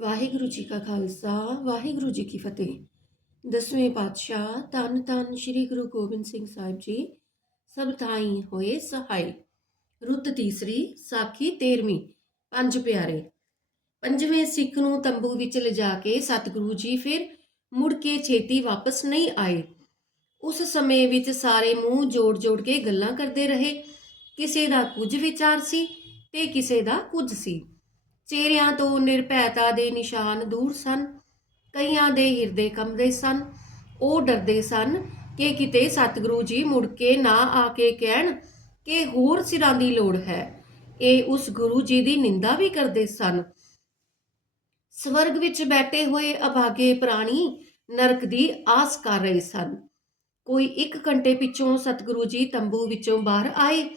ਵਾਹਿਗੁਰੂ ਜੀ ਕਾ ਖਾਲਸਾ, ਵਾਹਿਗੁਰੂ ਜੀ ਕੀ ਫਤਿਹ। ਦਸਵੇਂ ਪਾਤਸ਼ਾਹ ਧੰਨ ਧੰਨ ਸ੍ਰੀ ਗੁਰੂ ਗੋਬਿੰਦ ਸਿੰਘ ਸਾਹਿਬ ਜੀ, ਸਭ ਥਾਈ ਹੋਏ ਸਹਾਈ। ਰੁੱਤ ਤੀਸਰੀ, ਸਾਖੀ 13ਵੀਂ ਪੰਜ ਪਿਆਰੇ। ਪੰਜਵੇਂ ਸਿੱਖ ਨੂੰ ਤੰਬੂ ਵਿੱਚ ਲਿਜਾ ਕੇ ਸਤਿਗੁਰੂ ਜੀ ਫਿਰ ਮੁੜ ਕੇ ਛੇਤੀ ਵਾਪਸ ਨਹੀਂ ਆਏ। ਉਸ ਸਮੇਂ ਵਿੱਚ ਸਾਰੇ ਮੂੰਹ ਜੋੜ-ਜੋੜ ਕੇ ਗੱਲਾਂ ਕਰਦੇ ਰਹੇ। ਕਿਸੇ ਦਾ ਕੁਝ ਵਿਚਾਰ ਸੀ ਤੇ ਕਿਸੇ ਦਾ ਕੁਝ ਸੀ। ਚਿਹਰਿਆਂ ਤੋਂ ਨਿਰਭੈਤਾ ਦੇ ਨਿਸ਼ਾਨ ਦੂਰ ਸਨ, ਕਈਆਂ ਦੇ ਹਿਰਦੇ ਕੰਬਦੇ ਸਨ। ਉਹ ਡਰਦੇ ਸਨ ਕਿ ਕਿਤੇ ਸਤਿਗੁਰੂ ਜੀ ਮੁੜ ਕੇ ਨਾ ਆ ਕੇ ਕਹਿਣ ਕਿ ਹੋਰ ਸਿਰਾਂ ਦੀ ਲੋੜ ਹੈ। ਇਹ ਉਸ ਗੁਰੂ ਜੀ ਦੀ ਨਿੰਦਾ ਵੀ ਕਰਦੇ ਸਨ। ਸਵਰਗ ਵਿੱਚ ਬੈਠੇ ਹੋਏ ਅਭਾਗੇ ਪ੍ਰਾਣੀ ਨਰਕ ਦੀ ਆਸ ਕਰ ਰਹੇ ਸਨ। ਕੋਈ ਇੱਕ ਘੰਟੇ ਪਿੱਛੋਂ ਸਤਿਗੁਰੂ ਜੀ ਤੰਬੂ ਵਿੱਚੋਂ ਬਾਹਰ ਆਏ।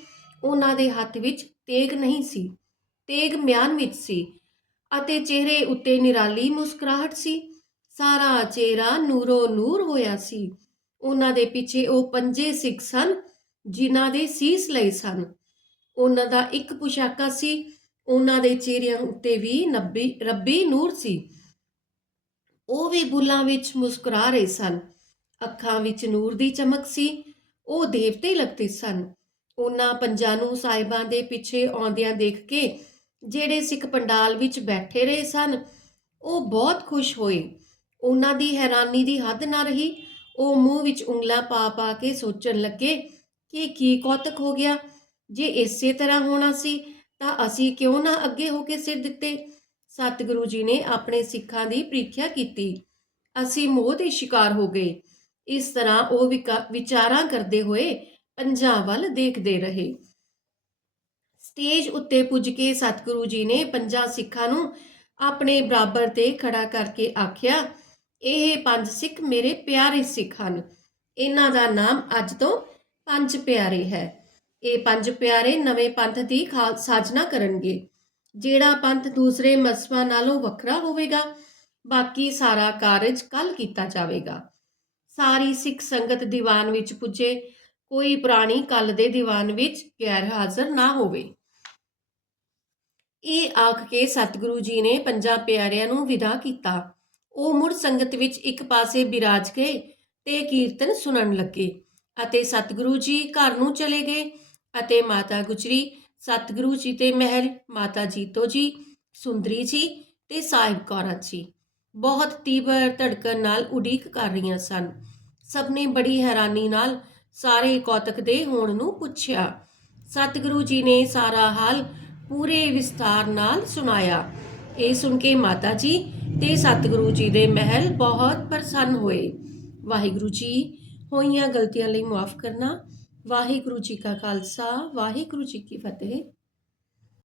ਉਹਨਾਂ ਦੇ ਹੱਥ ਵਿੱਚ ਤੇਗ ਨਹੀਂ ਸੀ। ਤੇਗ ਮਿਆਨ ਵਿੱਚ ਸੀ ਅਤੇ ਚਿਹਰੇ ਉੱਤੇ ਨਿਰਾਲੀ ਮੁਸਕਰਾਹਟ ਸੀ। ਸਾਰਾ ਚਿਹਰਾ ਨੂਰੋ ਨੂਰ ਹੋਇਆ ਸੀ। ਉਹਨਾਂ ਦੇ ਪਿੱਛੇ ਉਹ ਪੰਜੇ ਸਿੱਖ ਸਨ, ਜਿਨ੍ਹਾਂ ਦੇ ਸੀਸ ਲਏ ਸਨ। ਉਹਨਾਂ ਦਾ ਇੱਕ ਪੁਸ਼ਾਕਾ ਸੀ। ਉਹਨਾਂ ਦੇ ਚਿਹਰਿਆਂ ਉੱਤੇ ਵੀ ਨੱਬੀ, ਰੱਬੀ ਨੂਰ ਸੀ। ਉਹ ਵੀ ਬੁੱਲਾਂ ਵਿੱਚ ਮੁਸਕਰਾ ਰਹੇ ਸਨ। ਅੱਖਾਂ ਵਿੱਚ ਨੂਰ ਦੀ ਚਮਕ ਸੀ। ਉਹ ਦੇਵਤੇ ਲੱਗਦੇ ਸਨ। ਉਹਨਾਂ ਪੰਜਾਂ ਨੂੰ ਸਾਹਿਬਾਂ ਦੇ ਪਿੱਛੇ ਆਉਂਦਿਆਂ ਦੇਖ ਕੇ ਜਿਹੜੇ ਸਿੱਖ ਪੰਡਾਲ ਵਿੱਚ ਬੈਠੇ ਰਹੇ ਸਨ, ਉਹ ਬਹੁਤ ਖੁਸ਼ ਹੋਏ। ਉਹਨਾਂ ਦੀ ਹੈਰਾਨੀ ਦੀ ਹੱਦ ਨਾ ਰਹੀ। ਉਹ ਮੂੰਹ ਵਿੱਚ ਉਂਗਲਾਂ ਪਾ ਪਾ ਕੇ ਸੋਚਣ ਲੱਗੇ ਕਿ ਕੀ ਕੌਤਕ ਹੋ ਗਿਆ। ਜੇ ਇਸੇ ਤਰ੍ਹਾਂ ਹੋਣਾ ਸੀ, ਤਾਂ ਅਸੀਂ ਕਿਉਂ ਨਾ ਅੱਗੇ ਹੋ ਕੇ ਸਿਰ ਦਿੱਤੇ? ਸਤਿਗੁਰੂ ਜੀ ਨੇ ਆਪਣੇ ਸਿੱਖਾਂ ਦੀ ਪ੍ਰੀਖਿਆ ਕੀਤੀ। ਅਸੀਂ ਮੋਹ ਦੇ ਸ਼ਿਕਾਰ ਹੋ ਗਏ। ਇਸ ਤਰ੍ਹਾਂ ਉਹ ਵਿਕਾ- ਵਿਚਾਰਾਂ ਕਰਦੇ ਹੋਏ ਪੰਜਾਂ ਵੱਲ ਦੇਖਦੇ ਰਹੇ। ਸਟੇਜ ਉੱਤੇ ਪੁੱਜ ਕੇ ਸਤਿਗੁਰੂ ਜੀ ਨੇ ਪੰਜਾਂ ਸਿੱਖਾਂ ਨੂੰ ਆਪਣੇ ਬਰਾਬਰ ਤੇ ਖੜਾ ਕਰਕੇ ਆਖਿਆ, ਇਹ ਪੰਜ ਸਿੱਖ ਮੇਰੇ ਪਿਆਰੇ ਸਿੱਖ ਹਨ। ਇਹਨਾਂ ਦਾ ਨਾਮ ਅੱਜ ਤੋਂ ਪੰਜ ਪਿਆਰੇ ਹੈ। ਇਹ ਪੰਜ ਪਿਆਰੇ ਨਵੇਂ ਪੰਥ ਦੀ ਖਾਲ- ਸਾਜਨਾ ਕਰਨਗੇ। ਜਿਹੜਾ ਪੰਥ ਦੂਸਰੇ ਮਸਬਾਂ ਨਾਲੋਂ ਵੱਖਰਾ ਹੋਵੇਗਾ, ਬਾਕੀ ਸਾਰਾ ਕਾਰਜ ਕੱਲ ਕੀਤਾ ਜਾਵੇਗਾ। ਸਾਰੀ ਸਿੱਖ ਸੰਗਤ ਦੀਵਾਨ ਵਿੱਚ ਪੁੱਜੇ, ਕੋਈ ਪ੍ਰਾਣੀ ਕੱਲ ਦੇ ਦੀਵਾਨ ਵਿੱਚ ਗੈਰ ਹਾਜ਼ਰ ਨਾ ਹੋਵੇ। ਇਹ ਆਖ ਕੇ ਸਤਿਗੁਰੂ ਜੀ ਨੇ ਪੰਜਾਂ ਪਿਆਰਿਆਂ ਨੂੰ ਵਿਦਾ ਕੀਤਾ। ਉਹ ਮੁੜ ਸੰਗਤ ਵਿੱਚ ਇੱਕ ਪਾਸੇ ਬਿਰਾਜ ਗਏ ਤੇ ਕੀਰਤਨ ਸੁਣਨ ਲੱਗੇ ਅਤੇ ਸਤਿਗੁਰੂ ਜੀ ਘਰ ਨੂੰ ਚਲੇ ਗਏ ਅਤੇ ਮਾਤਾ ਗੁਜਰੀ, ਸਤਿਗੁਰੂ ਜੀ ਦੇ ਮਹਿਲ, ਮਾਤਾ ਜੀਤੋ ਜੀ, ਸੁੰਦਰੀ ਜੀ ਤੇ ਸਾਹਿਬ ਕੌਰਾਂ ਜੀ। ਬਹੁਤ ਤੀਬਰ ਧੜਕਣ ਨਾਲ ਉਡੀਕ ਕਰ ਰਹੀਆਂ ਸਨ। ਸਭ ਨੇ ਬੜੀ ਹੈਰਾਨੀ ਨਾਲ ਸਾਰੇ ਕੌਤਕ ਦੇ ਹੋਣ ਨੂੰ ਪੁੱਛਿਆ। ਸਤਿਗੁਰੂ ਜੀ ਨੇ ਸਾਰਾ ਹਾਲ ਪੂਰੇ ਵਿਸਥਾਰ ਨਾਲ ਸੁਣਾਇਆ। ਇਹ ਸੁਣ ਕੇ ਮਾਤਾ ਜੀ ਤੇ ਸਤਿਗੁਰੂ ਜੀ ਦੇ ਮਹਿਲ ਬਹੁਤ ਪ੍ਰਸੰਨ ਹੋਏ। ਵਾਹਿਗੁਰੂ ਜੀ, ਹੋਈਆਂ ਗਲਤੀਆਂ ਲਈ ਮਾਫ ਕਰਨਾ। ਵਾਹਿਗੁਰੂ ਜੀ ਕਾ ਖਾਲਸਾ, ਵਾਹਿਗੁਰੂ ਜੀ ਕੀ ਫਤਿਹ।